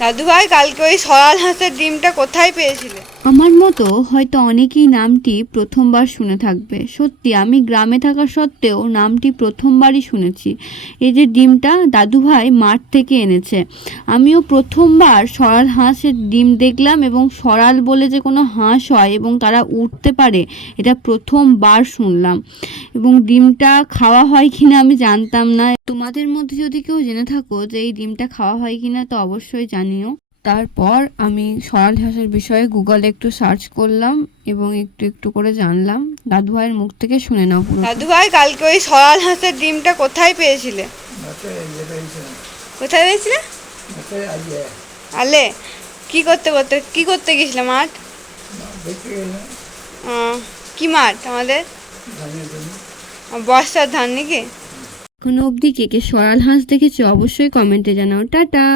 দাদু ভাই, কালকে ওই সরাল হাঁসের ডিমটা কোথায় পেয়েছিলে? আমার মতো হয়তো অনেকেই নামটি প্রথমবার শুনে থাকবে। সত্যি আমি গ্রামে থাকা সত্ত্বেও নামটি প্রথমবারই শুনেছি। এই যে ডিমটা দাদুভাই মাঠ থেকে এনেছে, আমিও প্রথমবার সরাল হাঁসের ডিম দেখলাম, এবং সরাল বলে যে কোনো হাঁস হয় এবং তারা উঠতে পারে এটা প্রথমবার শুনলাম। এবং ডিমটা খাওয়া হয় কিনা আমি জানতাম না। তোমাদের মধ্যে যদি কেউ জেনে থাকো যে এই ডিমটা খাওয়া হয় কিনা তো অবশ্যই জানিও। তারপর আমি সরাল হাঁসের বিষয়ে গুগলে একটু সার্চ করলাম এবং একটু একটু করে জানলাম। দাদু ভাইয়ের মুখ থেকে শুনে নাও পুরো। দাদু ভাই, কালকে ওই সরাল হাঁসের ডিমটা কোথায় পেয়েছিলে? কোথায় পেয়েছিলে? আলে কি করতে গেছিলে? মাঠ? কি মাঠ আমাদের? বর্ষার ধান নাকি? এখনো অবধি কে কে সরাল হাঁস দেখেছো অবশ্যই কমেন্টে জানাও। টাটা।